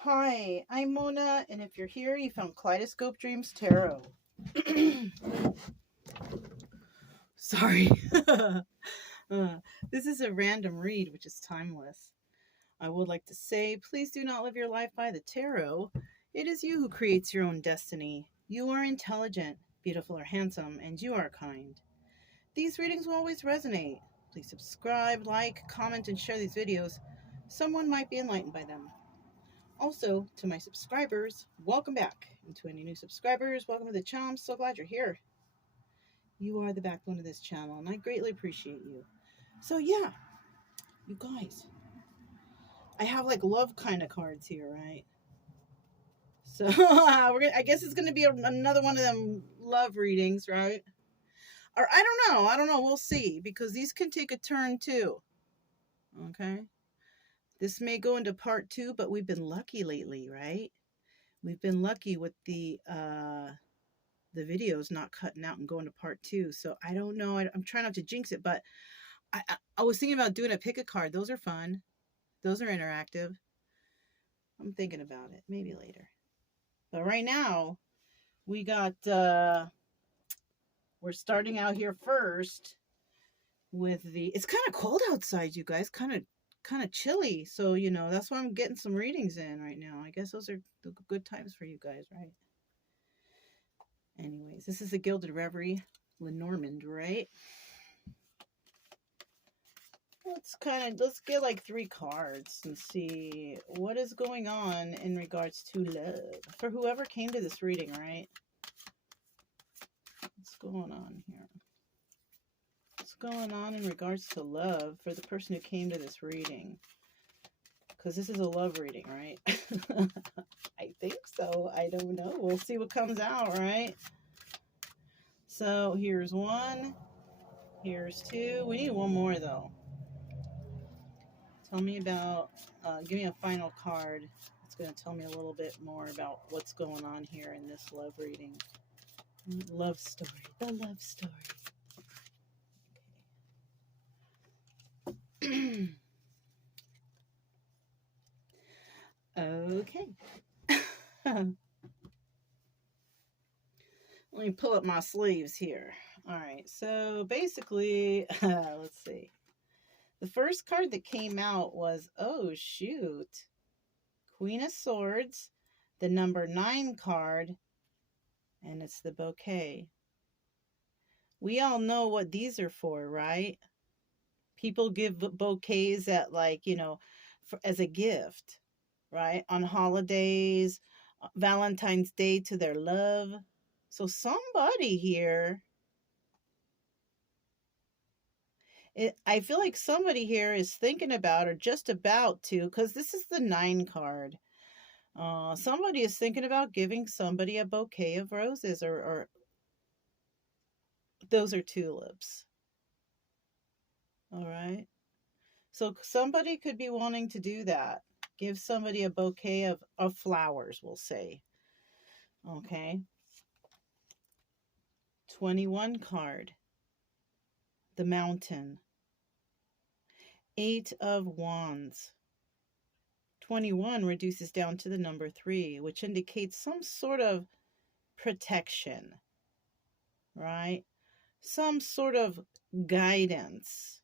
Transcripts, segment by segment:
Hi, I'm Mona, and if you're here, you found Kaleidoscope Dreams Tarot. Sorry. This is a random read, which is timeless. I would like to say, please do not live your life by the tarot. It is you who creates your own destiny. You are intelligent, beautiful, or handsome, and you are kind. These readings will always resonate. Please subscribe, like, comment, and share these videos. Someone might be enlightened by them. Also, to my subscribers, welcome back. And to any new subscribers, welcome to the channel. I'm so glad you're here. You are the backbone of this channel, and I greatly appreciate you. So yeah, you guys, I have like love kind of cards here, right? So I guess it's gonna be another one of them love readings, right? Or I don't know. We'll see, because these can take a turn too. Okay, this may go into part 2, but we've been lucky lately, right? We've been lucky with the videos not cutting out and going to part 2. So I don't know. I'm trying not to jinx it, but I was thinking about doing a pick a card. Those are fun. Those are interactive. I'm thinking about it. Maybe later. But right now, we got, we're starting out here first with it's kind of cold outside, you guys. Kind of chilly. So, that's why I'm getting some readings in right now. I guess those are the good times for you guys, right? Anyways, this is a Gilded Reverie, Lenormand, right? Let's get like 3 cards and see what is going on in regards to love for whoever came to this reading, right? What's going on here? What's going on in regards to love for the person who came to this reading? Because this is a love reading, right? I think so. I don't know. We'll see what comes out, right? So here's 1. Here's 2. We need 1 more though. Tell me about, give me a final card. It's going to tell me a little bit more about what's going on here in this love reading. Love story. The love story. Okay. Okay. Let me pull up my sleeves here. All right. So basically, let's see. The first card that came out was, oh, shoot. Queen of Swords, the number 9 card, and it's the bouquet. We all know what these are for, right? People give bouquets at, like, as a gift, right? On holidays, Valentine's Day, to their love. So somebody here, I feel like somebody here is thinking about, or just about to, because this is the 9 card. Somebody is thinking about giving somebody a bouquet of roses, or those are tulips. All right. So somebody could be wanting to do that. Give somebody a bouquet of flowers, we'll say. Okay. 21 card. The Mountain. 8 of Wands. 21 reduces down to the number 3, which indicates some sort of protection, right? Some sort of guidance.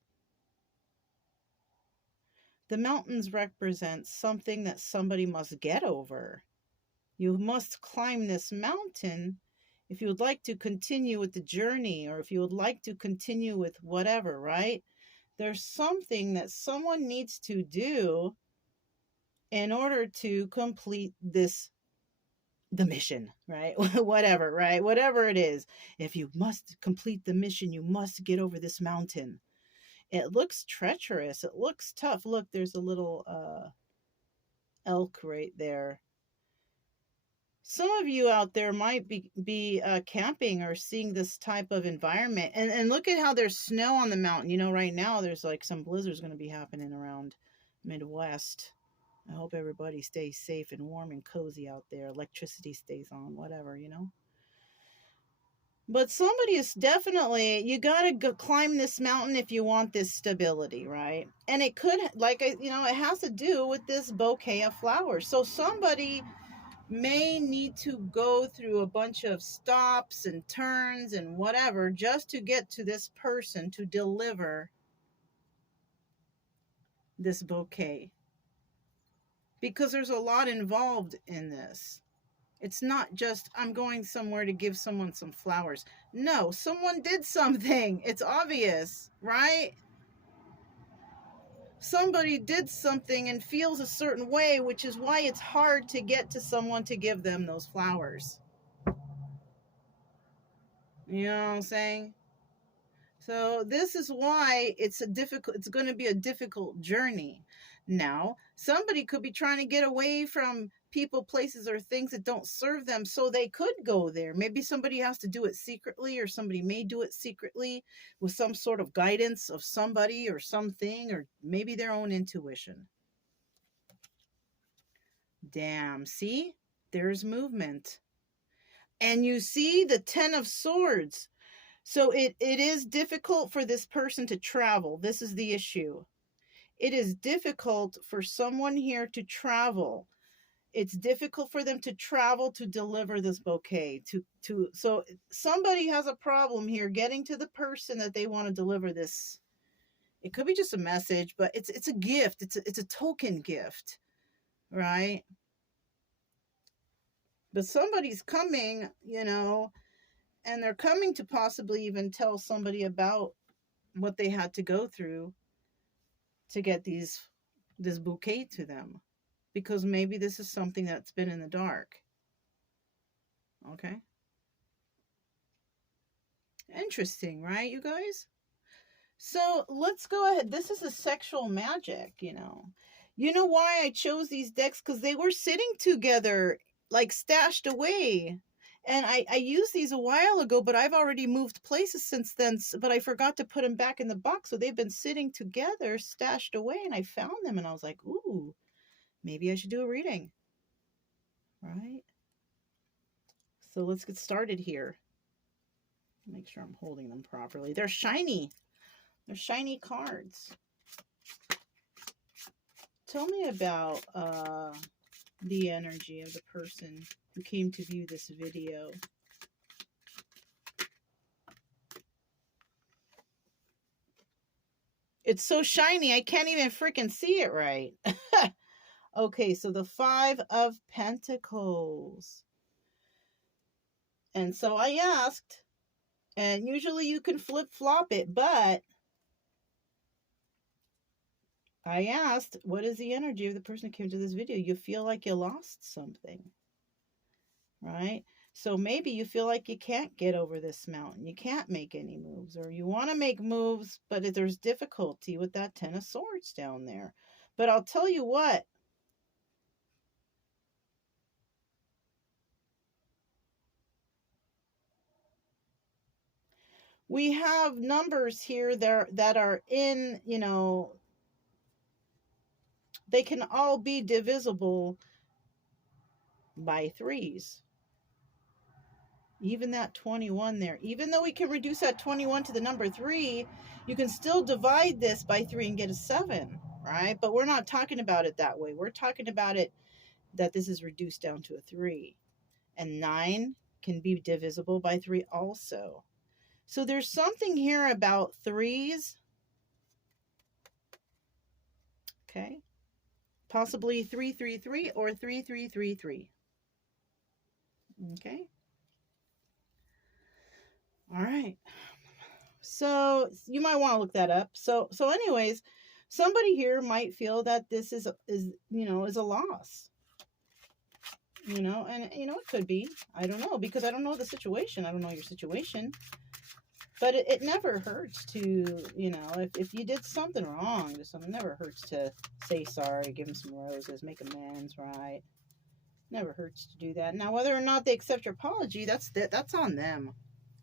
The mountains represent something that somebody must get over. You must climb this mountain if you would like to continue with the journey, or if you would like to continue with whatever, right? There's something that someone needs to do in order to complete the mission, right? Whatever, right? Whatever it is. If you must complete the mission, you must get over this mountain. It looks treacherous. It looks tough. Look, there's a little elk right there. Some of you out there might be camping or seeing this type of environment. And look at how there's snow on the mountain. Right now there's like some blizzards going to be happening around Midwest. I hope everybody stays safe and warm and cozy out there. Electricity stays on, whatever. But somebody is definitely, you gotta go climb this mountain if you want this stability, right? And it could, like, it has to do with this bouquet of flowers. So somebody may need to go through a bunch of stops and turns and whatever just to get to this person to deliver this bouquet. Because there's a lot involved in this. It's not just, I'm going somewhere to give someone some flowers. No, someone did something. It's obvious, right? Somebody did something and feels a certain way, which is why it's hard to get to someone to give them those flowers. You know what I'm saying? So this is why it's going to be a difficult journey. Now, somebody could be trying to get away from people, places, or things that don't serve them, so they could go there. Maybe somebody has to do it secretly, or somebody may do it secretly with some sort of guidance of somebody or something, or maybe their own intuition. Damn, see? There's movement. And you see the 10 of Swords. So it is difficult for this person to travel. This is the issue. It is difficult for someone here to travel. It's difficult for them to travel to deliver this bouquet. So somebody has a problem here getting to the person that they want to deliver this. It could be just a message, but it's a gift. It's a token gift, right? But somebody's coming, and they're coming to possibly even tell somebody about what they had to go through to get this bouquet to them, because maybe this is something that's been in the dark. Okay, interesting, right, you guys? So let's go ahead. This is a sexual magic. You know why I chose these decks? Because they were sitting together, like stashed away. And I used these a while ago, but I've already moved places since then. But I forgot to put them back in the box. So they've been sitting together, stashed away. And I found them and I was like, ooh, maybe I should do a reading. Right? So let's get started here. Make sure I'm holding them properly. They're shiny. They're shiny cards. Tell me about the energy of the person who came to view this video. It's so shiny, I can't even freaking see it right. Okay, so the 5 of Pentacles. And so I asked, and usually you can flip-flop it, but I asked, what is the energy of the person who came to this video? You feel like you lost something, right? So maybe you feel like you can't get over this mountain. You can't make any moves, or you want to make moves, but there's difficulty with that 10 of Swords down there. But I'll tell you what. We have numbers here that are in, they can all be divisible by 3s. Even that 21 there. Even though we can reduce that 21 to the number 3, you can still divide this by 3 and get a 7, right? But we're not talking about it that way. We're talking about it that this is reduced down to a 3. And 9 can be divisible by 3 also. So there's something here about 3s. Okay. Possibly 333 or 3333. Okay. All right. So you might want to look that up. So anyways, somebody here might feel that this is a loss. And it could be. I don't know, because I don't know the situation. I don't know your situation. But it never hurts to, if you did something wrong to someone, it never hurts to say sorry, give them some roses, make amends, right? Never hurts to do that. Now, whether or not they accept your apology, that's on them.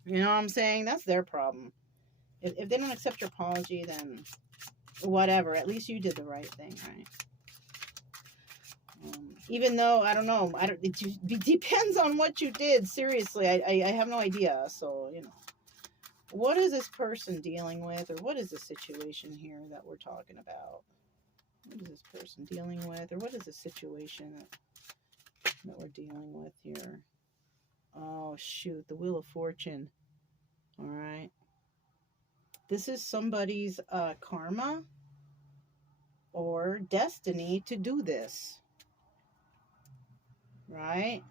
You know what I'm saying? That's their problem. If they don't accept your apology, then whatever. At least you did the right thing, right? Even though I don't know, it depends on what you did. Seriously, I have no idea. So what is this person dealing with, or what is the situation here that we're talking about? What is this person dealing with, or what is the situation that we're dealing with here? Oh shoot, the Wheel of Fortune. All right, this is somebody's karma or destiny to do this, right?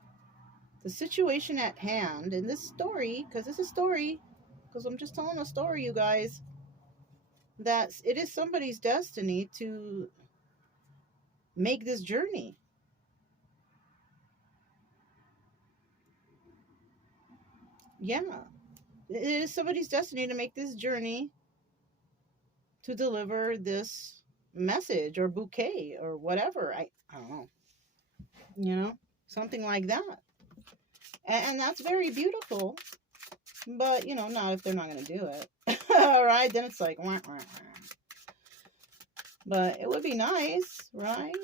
The situation at hand in this story, because it's a story, because I'm just telling a story, you guys, that it is somebody's destiny to make this journey. Yeah, it is somebody's destiny to make this journey, to deliver this message or bouquet or whatever. I don't know, something like that. And that's very beautiful. But, not if they're not going to do it. All right, then it's like, wah, wah, wah. But it would be nice, right?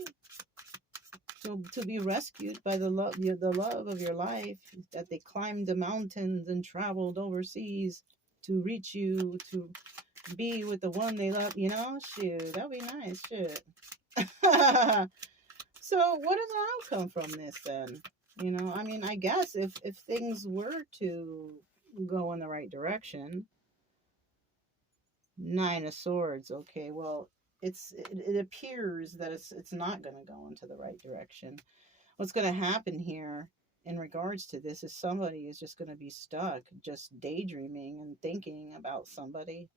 To be rescued by the love of your life, that they climbed the mountains and traveled overseas to reach you, to be with the one they love, shoot, that'd be nice, shit. So what is the outcome from this then? I guess if things were to go in the right direction, Nine of Swords, okay, well, it appears that it's not going to go into the right direction. What's going to happen here in regards to this is somebody is just going to be stuck just daydreaming and thinking about somebody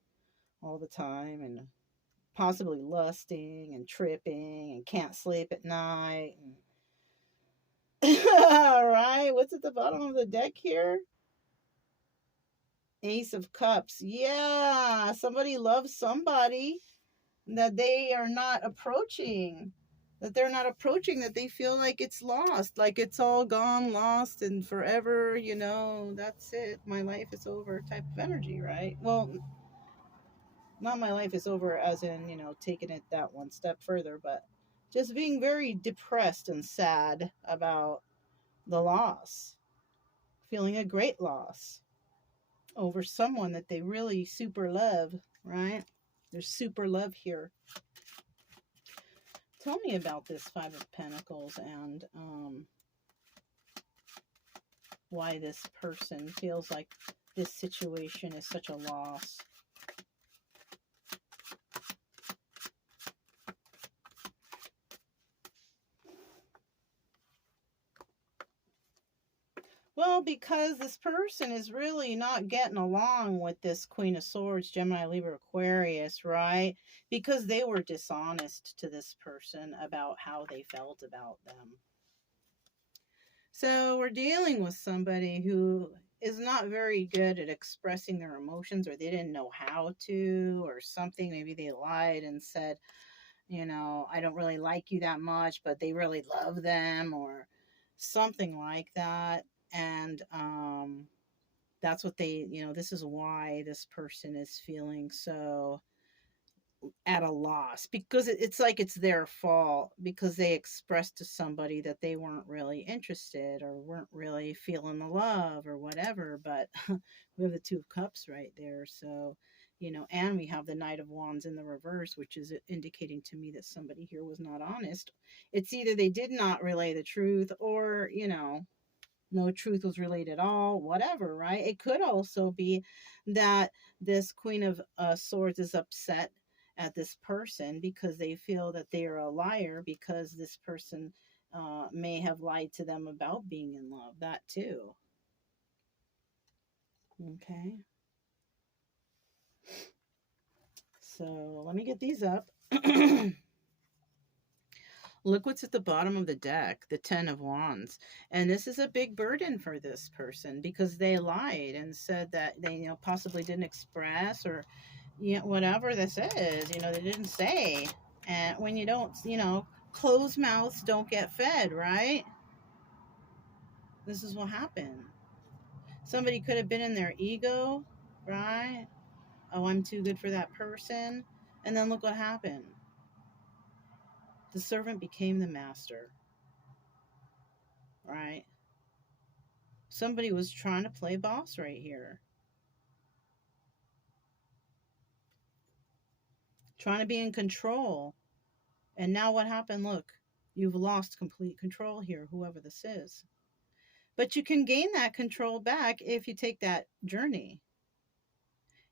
all the time, and possibly lusting and tripping and can't sleep at night. All right, what's at the bottom of the deck here? Ace of Cups. Yeah, somebody loves somebody that they are not approaching, that they feel like it's lost, like it's all gone, lost, and forever, that's it, my life is over type of energy, right? Well, not my life is over as in, taking it that one step further, but just being very depressed and sad about the loss, feeling a great loss over someone that they really super love, right? There's super love here. Tell me about this Five of Pentacles and why this person feels like this situation is such a loss. Well, because this person is really not getting along with this Queen of Swords, Gemini, Libra, Aquarius, right? Because they were dishonest to this person about how they felt about them. So we're dealing with somebody who is not very good at expressing their emotions, or they didn't know how to, or something. Maybe they lied and said, I don't really like you that much, but they really love them, or something like that. And that's what this is why this person is feeling so at a loss, because it's like it's their fault, because they expressed to somebody that they weren't really interested or weren't really feeling the love or whatever. But we have the Two of Cups right there. So and we have the Knight of Wands in the reverse, which is indicating to me that somebody here was not honest. It's either they did not relay the truth, or no truth was relayed at all, whatever, right? It could also be that this Queen of Swords is upset at this person because they feel that they are a liar, because this person may have lied to them about being in love. That too. Okay. So let me get these up. Look what's at the bottom of the deck, the Ten of Wands. And this is a big burden for this person, because they lied and said that they, possibly didn't express, or, whatever this is, they didn't say. And when you don't, closed mouths don't get fed, right? This is what happened. Somebody could have been in their ego, right? Oh, I'm too good for that person. And then look what happened. The servant became the master. right? Somebody was trying to play boss right here, trying to be in control. And now what happened? Look, you've lost complete control here, whoever this is. But you can gain that control back if you take that journey.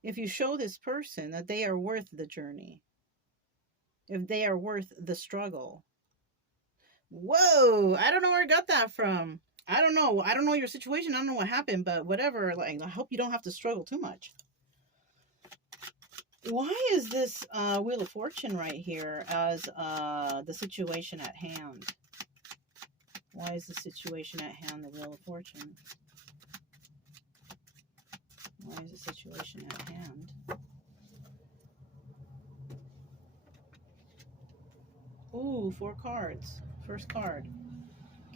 If you show this person that they are worth the journey, if they are worth the struggle. Whoa, I don't know where I got that from. I don't know. I don't know your situation. I don't know what happened, but whatever. Like, I hope you don't have to struggle too much. Why is this Wheel of Fortune right here as the situation at hand? Why is the situation at hand the Wheel of Fortune? Why is the situation at hand? Ooh, 4 cards. First card.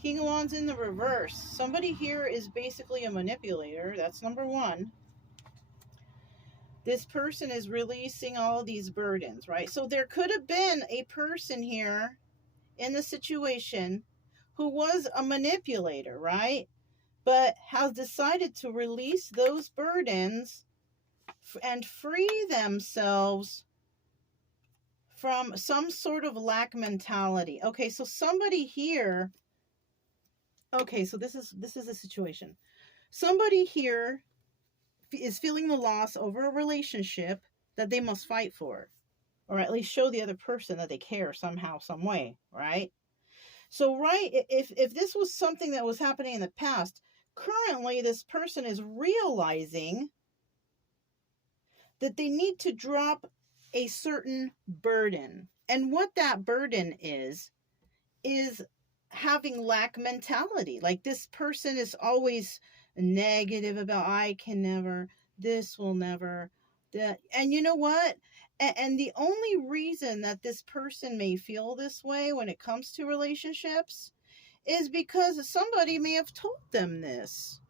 King of Wands in the reverse. Somebody here is basically a manipulator. That's number 1. This person is releasing all these burdens, right? So there could have been a person here in the situation who was a manipulator, right? But has decided to release those burdens and free themselves from some sort of lack mentality. Okay, so somebody here, okay, so this is a situation. Somebody here is feeling the loss over a relationship that they must fight for, or at least show the other person that they care somehow, some way, right? So, right, if this was something that was happening in the past, currently this person is realizing that they need to drop a certain burden. And what that burden is having lack mentality. Like, this person is always negative about, I can never, this will never, that. And you know what? And the only reason that this person may feel this way when it comes to relationships is because somebody may have told them this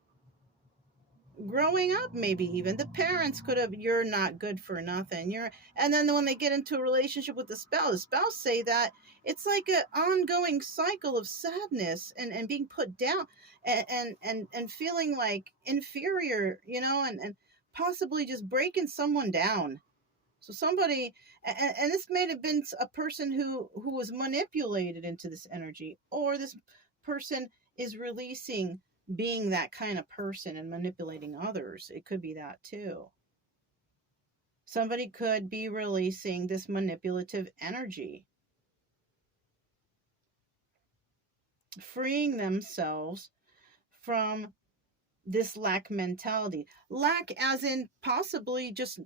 growing up. Maybe even the parents could have, you're not good for nothing, and then when they get into a relationship with the spouse say that. It's like an ongoing cycle of sadness and being put down and feeling like inferior, and possibly just breaking someone down. So somebody, and this may have been a person who was manipulated into this energy, or this person is releasing being that kind of person and manipulating others. It could be that too. Somebody could be releasing this manipulative energy, freeing themselves from this lack mentality. Lack as in possibly just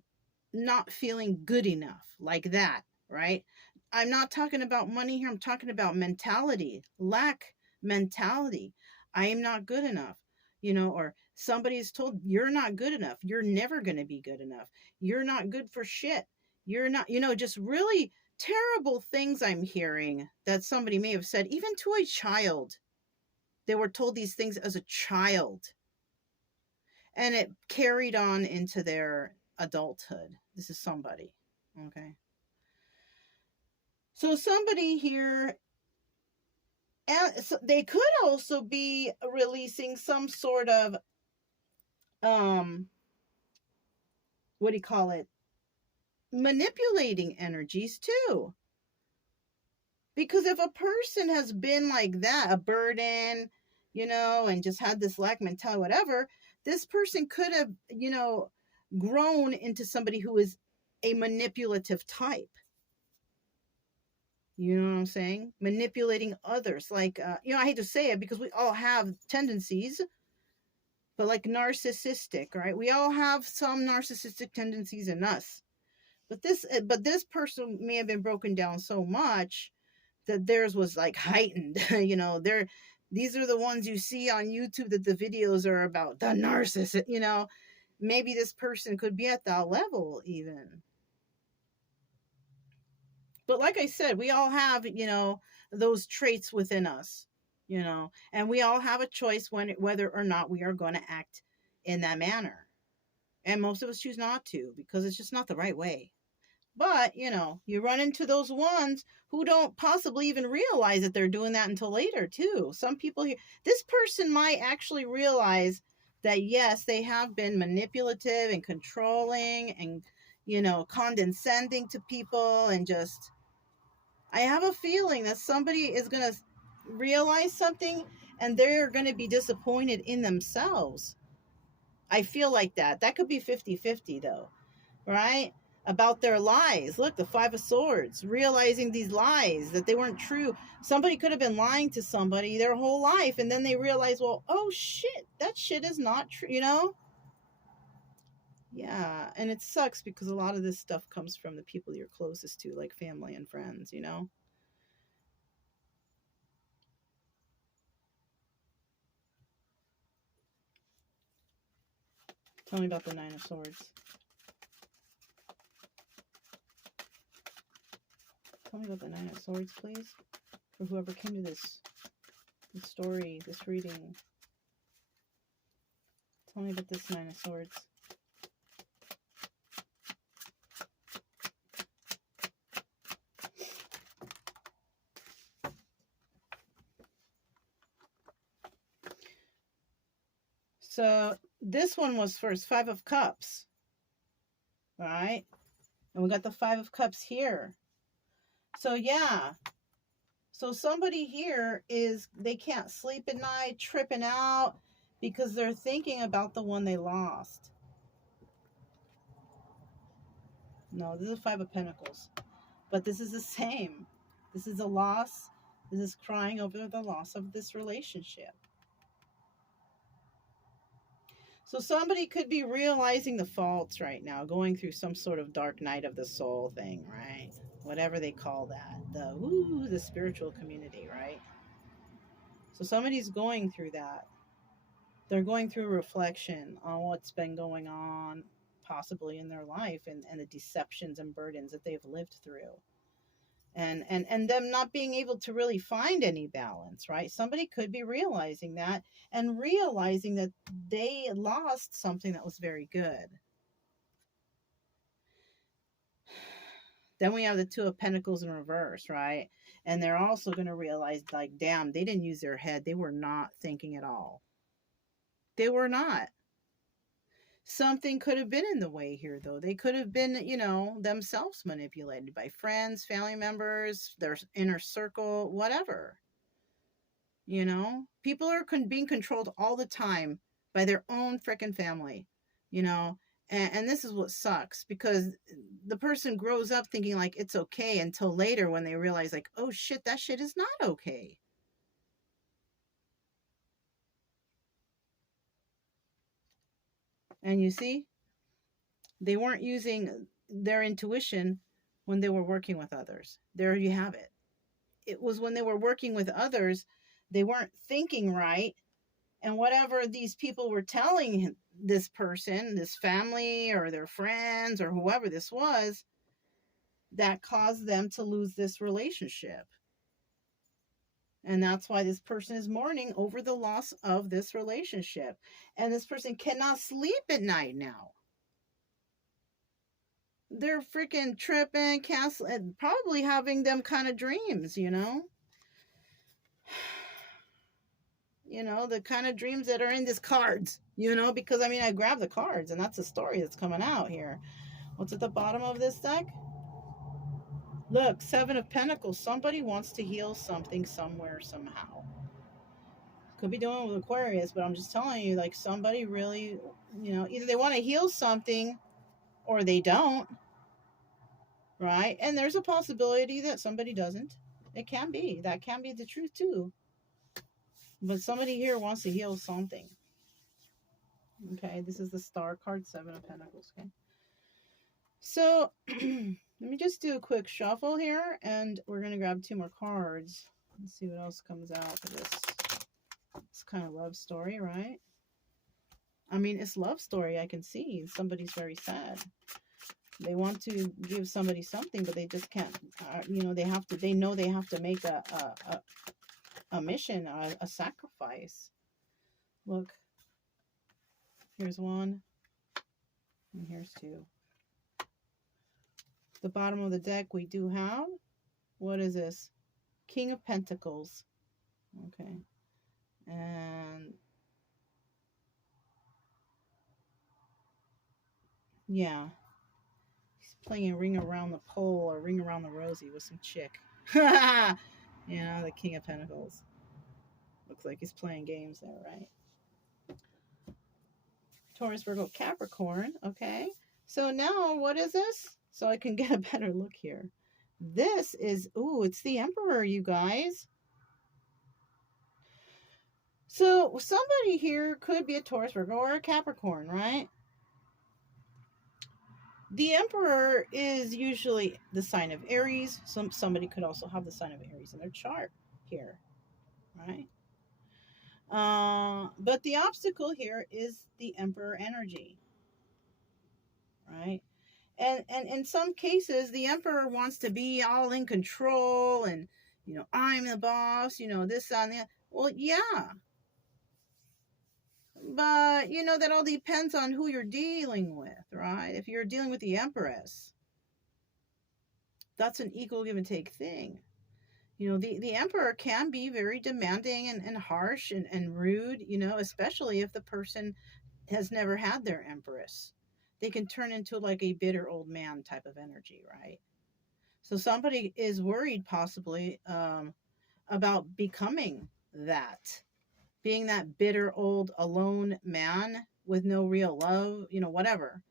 not feeling good enough, like that, right? I'm not talking about money here. I'm talking about mentality, lack mentality. I am not good enough, or somebody's told you're not good enough. You're never going to be good enough. You're not good for shit. You're not, just really terrible things I'm hearing that somebody may have said, even to a child. They were told these things as a child, and it carried on into their adulthood. This is somebody. Okay. So somebody here, and so they could also be releasing some sort of what do you call it? Manipulating energies too. Because if a person has been like that, a burden, and just had this lack mentality, whatever, this person could have, grown into somebody who is a manipulative type. You know what I'm saying? Manipulating others. Like, I hate to say it because we all have tendencies, but like narcissistic, right? We all have some narcissistic tendencies in us. But this person may have been broken down so much that theirs was like heightened. These are the ones you see on YouTube that the videos are about the narcissist. Maybe this person could be at that level even. But like I said, we all have, those traits within us, and we all have a choice whether or not we are going to act in that manner. And most of us choose not to because it's just not the right way. But, you run into those ones who don't possibly even realize that they're doing that until later, too. Some people here, this person might actually realize that, yes, they have been manipulative and controlling and, condescending to people, and just, I have a feeling that somebody is going to realize something and they're going to be disappointed in themselves. I feel like that. That could be 50-50, though, right? About their lies. Look, the Five of Swords, realizing these lies, that they weren't true. Somebody could have been lying to somebody their whole life, and then they realize, well, oh shit, that shit is not true. Yeah, and it sucks because a lot of this stuff comes from the people you're closest to, like family and friends. Tell me about the Nine of Swords. Tell me about the Nine of Swords, please. For whoever came to this story, this reading. Tell me about this Nine of Swords. So this one was first Five of Cups. All right. And we got the Five of Cups here. So yeah. So somebody here they can't sleep at night, tripping out because they're thinking about the one they lost. No, this is Five of Pentacles. But this is the same. This is a loss. This is crying over the loss of this relationship. So somebody could be realizing the faults right now, going through some sort of dark night of the soul thing, right? Whatever they call that. The spiritual community, right? So somebody's going through that. They're going through reflection on what's been going on possibly in their life, and the deceptions and burdens that they've lived through. And them not being able to really find any balance, right? Somebody could be realizing that, and realizing that they lost something that was very good. Then we have the Two of Pentacles in reverse, right? And they're also going to realize, like, damn, they didn't use their head. They were not thinking at all. They were not. Something could have been in the way here, though. They could have been, themselves manipulated by friends, family members, their inner circle, whatever. People are being controlled all the time by their own freaking family, and this is what sucks, because the person grows up thinking like it's okay until later when they realize, like, oh shit, that shit is not okay. And you see, they weren't using their intuition when they were working with others. There you have it. It was when they were working with others, they weren't thinking right. And whatever these people were telling this person, this family or their friends or whoever this was, that caused them to lose this relationship. And that's why this person is mourning over the loss of this relationship. And this person cannot sleep at night now. They're freaking tripping, canceling, probably having them kind of dreams, the kind of dreams that are in these cards, because I grabbed the cards and that's the story that's coming out here. What's at the bottom of this deck? Look, Seven of Pentacles. Somebody wants to heal something somewhere, somehow. Could be doing it with Aquarius, but I'm just telling you, like, somebody really, either they want to heal something or they don't, right? And there's a possibility that somebody doesn't. It can be. That can be the truth, too. But somebody here wants to heal something. Okay, this is the Star card, Seven of Pentacles, okay? So, let me just do a quick shuffle here, and we're going to grab 2 more cards. Let's see what else comes out for this. It's kind of love story, right? It's love story. I can see somebody's very sad. They want to give somebody something, but they just can't. They know they have to make a mission, a sacrifice. Look, here's 1, and here's 2. The bottom of the deck, we do have, what is this? King of Pentacles. Okay. And yeah, he's playing a ring around the pole or ring around the rosy with some chick. You know, the King of Pentacles. Looks like he's playing games there, right? Taurus, Virgo, Capricorn. Okay. So now what is this? So I can get a better look here. This is, ooh, it's the Emperor, you guys. So somebody here could be a Taurus, Virgo, or a Capricorn, right? The Emperor is usually the sign of Aries. Somebody could also have the sign of Aries in their chart here, right? But the obstacle here is the Emperor energy, right? And in some cases, the Emperor wants to be all in control and, you know, I'm the boss, you know, this, on that. Well, yeah. But, you know, that all depends on who you're dealing with, right? If you're dealing with the Empress, that's an equal give and take thing. You know, the Emperor can be very demanding and harsh and rude, you know, especially if the person has never had their Empress. They can turn into like a bitter old man type of energy, right? So somebody is worried possibly about becoming that, being that bitter old alone man with no real love, you know, whatever.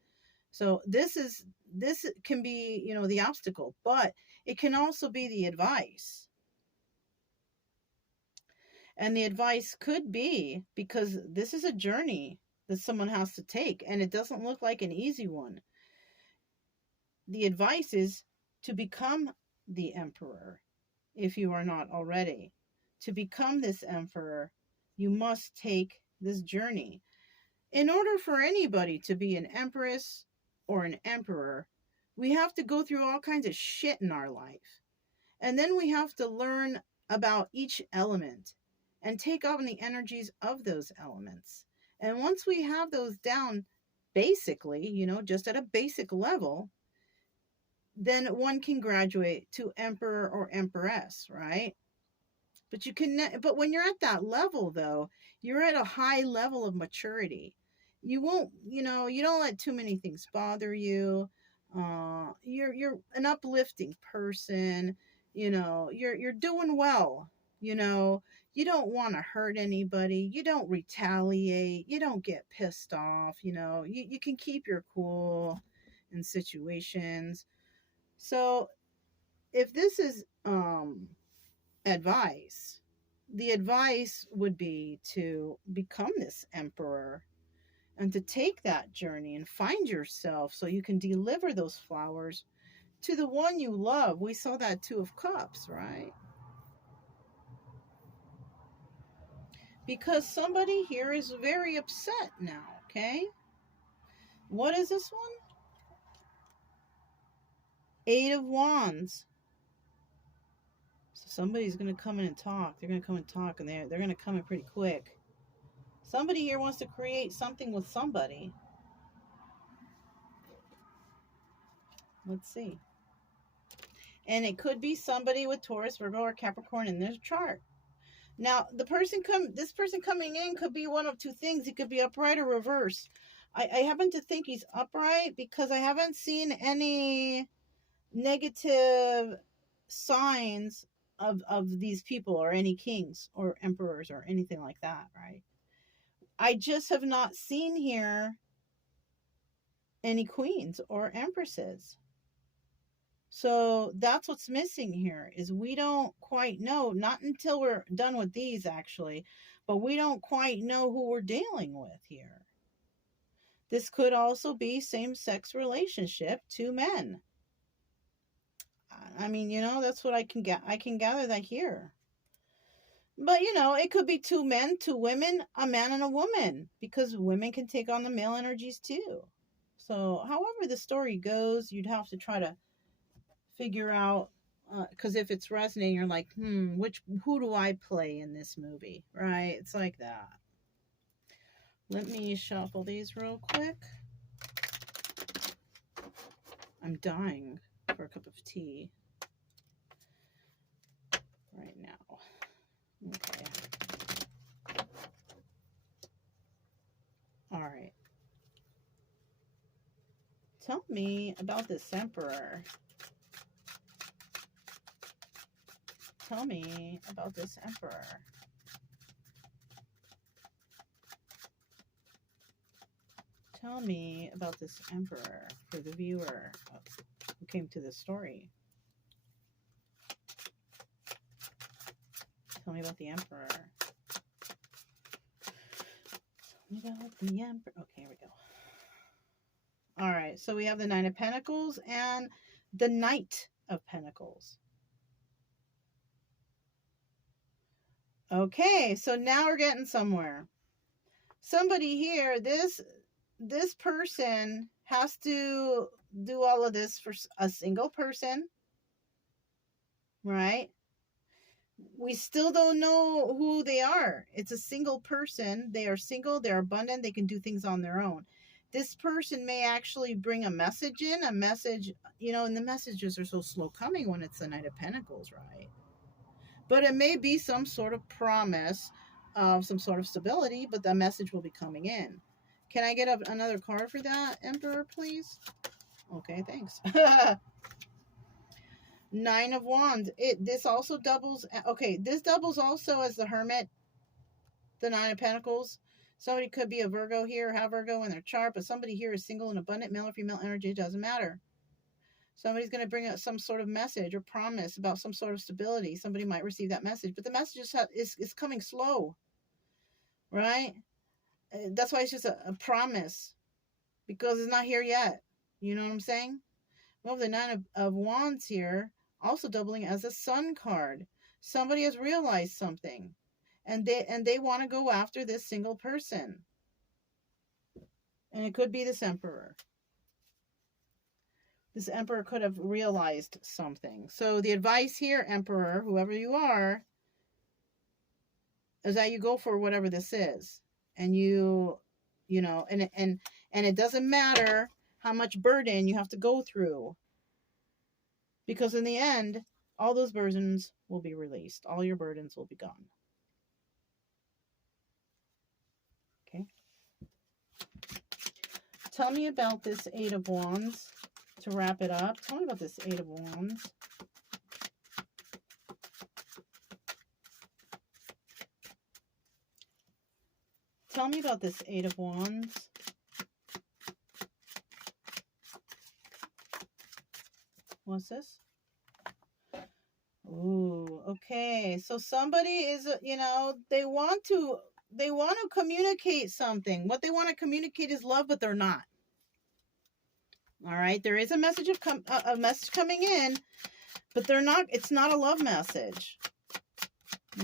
So this can be, you know, the obstacle, but it can also be the advice. And the advice could be, because this is a journey that someone has to take and it doesn't look like an easy one. The advice is to become the emperor if you are not already. To become this emperor, you must take this journey. In order for anybody to be an empress or an emperor, we have to go through all kinds of shit in our life. And then we have to learn about each element and take on the energies of those elements. And once we have those down basically, you know, just at a basic level, then one can graduate to emperor or empress, right? But you can, but when you're at that level though, you're at a high level of maturity. You won't, you know, you don't let too many things bother you. You're an uplifting person. You know, you're doing well. You know, you don't want to hurt anybody. You don't retaliate. You don't get pissed off. You know, you can keep your cool in situations. So if this is advice, the advice would be to become this emperor and to take that journey and find yourself so you can deliver those flowers to the one you love. We saw that Two of Cups, right? Because somebody here is very upset now, okay? What is this one? Eight of Wands. So somebody's going to come in and talk. They're going to come and talk, and they're going to come in pretty quick. Somebody here wants to create something with somebody. Let's see. And it could be somebody with Taurus, Virgo, or Capricorn in their chart. Now, this person coming in could be one of two things. He could be upright or reverse. I happen to think he's upright because I haven't seen any negative signs of these people or any kings or emperors or anything like that, right? I just have not seen here any queens or empresses. So that's what's missing here is we don't quite know, not until we're done with these actually, but we don't quite know who we're dealing with here. This could also be same-sex relationship, two men. I mean, you know, that's what I can gather that here. But you know, it could be two men, two women, a man and a woman, because women can take on the male energies too. So, however the story goes, you'd have to try to figure out, because if it's resonating, you're like, who do I play in this movie, right? It's like that. Let me shuffle these real quick. I'm dying for for a cup of tea right now. Okay. All right. Tell me about this emperor. Tell me about this emperor. Tell me about this emperor for the viewer who came to this story. Tell me about the emperor. Tell me about the emperor. Okay, here we go. All right, so we have the Nine of Pentacles and the Knight of Pentacles. Okay, so now we're getting somewhere. Somebody here, this person has to do all of this for a single person, right? We still don't know who they are. It's a single person. They are single, they're abundant, they can do things on their own. This person may actually bring a message in, a message, you know, and the messages are so slow coming when it's the Knight of Pentacles, right? But it may be some sort of promise of some sort of stability, but the message will be coming in. Can I get another card for that, Emperor, please? Okay, thanks. Nine of Wands. This also doubles. Okay, this doubles also as the Hermit, the Nine of Pentacles. Somebody could be a Virgo here, or have Virgo in their chart, but somebody here is single and abundant, male or female energy. It doesn't matter. Somebody's going to bring out some sort of message or promise about some sort of stability. Somebody might receive that message, but the message is coming slow, right? That's why it's just a promise, because it's not here yet. You know what I'm saying? Well, the Nine of Wands here, also doubling as a Sun card. Somebody has realized something, and they want to go after this single person. And it could be this Emperor. This Emperor could have realized something. So the advice here, Emperor, whoever you are, is that you go for whatever this is. And you know, and it doesn't matter how much burden you have to go through. Because in the end, all those burdens will be released. All your burdens will be gone. Okay. Tell me about this Eight of Wands to wrap it up. Tell me about this Eight of Wands. Tell me about this Eight of Wands. What's this? Ooh, okay. So somebody is, you know, they want to communicate something. What they want to communicate is love, but they're not. All right, there is a message a message coming in, but they're not. It's not a love message.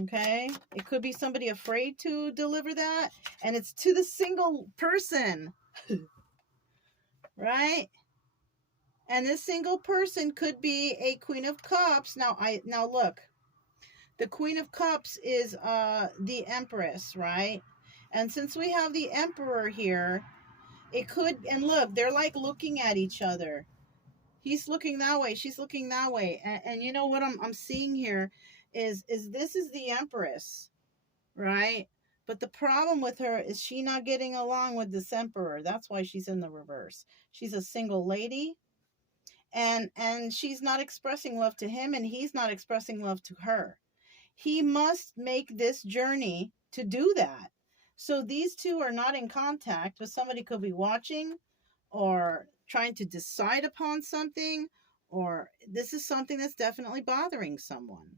Okay, it could be somebody afraid to deliver that, and it's to the single person, right? And this single person could be a Queen of Cups. Now look, the Queen of Cups is the Empress, right? And since we have the Emperor here, it could, and look, they're like looking at each other. He's looking that way, she's looking that way. And you know what I'm seeing here is this is the Empress, right? But the problem with her is she not getting along with this Emperor. That's why she's in the reverse. She's a single lady, and she's not expressing love to him, and he's not expressing love to her. He must make this journey to do that. So these two are not in contact, but somebody could be watching or trying to decide upon something, or this is something that's definitely bothering someone.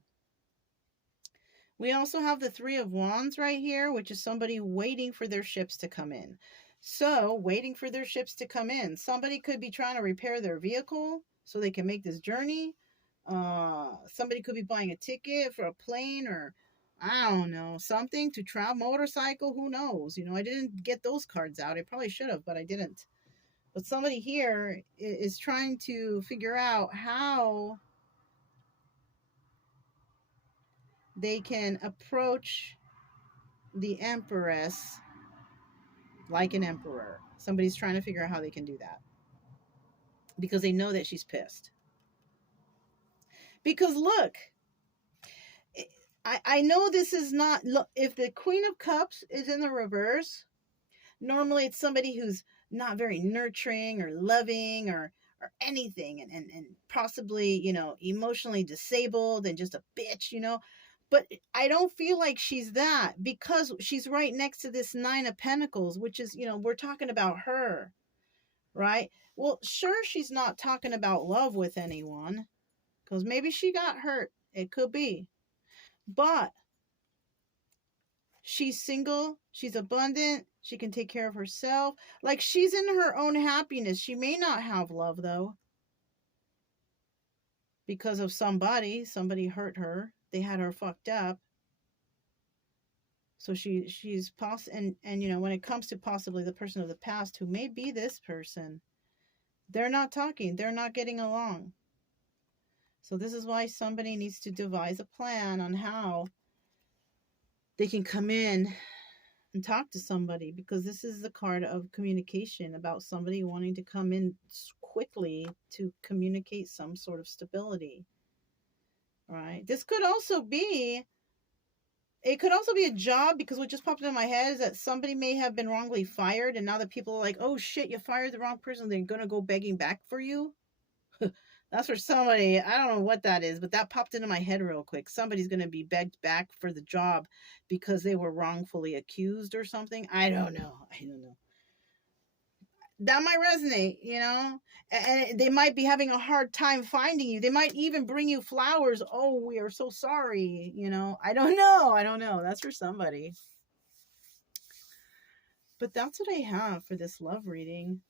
We also have the Three of Wands right here, which is somebody waiting for their ships to come in. So, waiting for their ships to come in. Somebody could be trying to repair their vehicle so they can make this journey. Somebody could be buying a ticket for a plane, or I don't know, something to travel, motorcycle, who knows? You know, I didn't get those cards out. I probably should have, but I didn't. But somebody here is trying to figure out how they can approach the Empress like an emperor. Somebody's trying to figure out how they can do that, because they know that she's pissed. Because look, I know this is not, look, if the Queen of Cups is in the reverse, normally it's somebody who's not very nurturing or loving or anything, and possibly, emotionally disabled and just a bitch. But I don't feel like she's that, because she's right next to this Nine of Pentacles, which is, we're talking about her, right? Well, sure, she's not talking about love with anyone, because maybe she got hurt. It could be. But she's single, she's abundant, she can take care of herself. Like, she's in her own happiness. She may not have love, though, because of somebody hurt her. They had her fucked up. So she's and when it comes to possibly the person of the past who may be this person, they're not talking, they're not getting along. So this is why somebody needs to devise a plan on how they can come in and talk to somebody, because this is the card of communication, about somebody wanting to come in quickly to communicate some sort of stability. Right? This could also be, it could also be a job, because what just popped into my head is that somebody may have been wrongly fired, and now that people are like, oh shit, you fired the wrong person, they're gonna go begging back for you. That's for somebody. I don't know what that is, but that popped into my head real quick. Somebody's going to be begged back for the job because they were wrongfully accused or something. I don't know. That might resonate. And they might be having a hard time finding you. They might even bring you flowers. Oh, we are so sorry. I don't know. That's for somebody. But that's what I have for this love reading.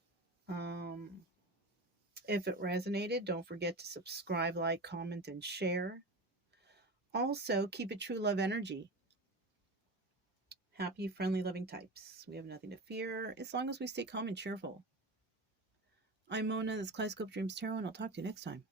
If it resonated, don't forget to subscribe, like, comment, and share. Also, keep it true love energy. Happy, friendly, loving types. We have nothing to fear as long as we stay calm and cheerful. I'm Mona, this is Kaleidoscope Dreams Tarot, and I'll talk to you next time.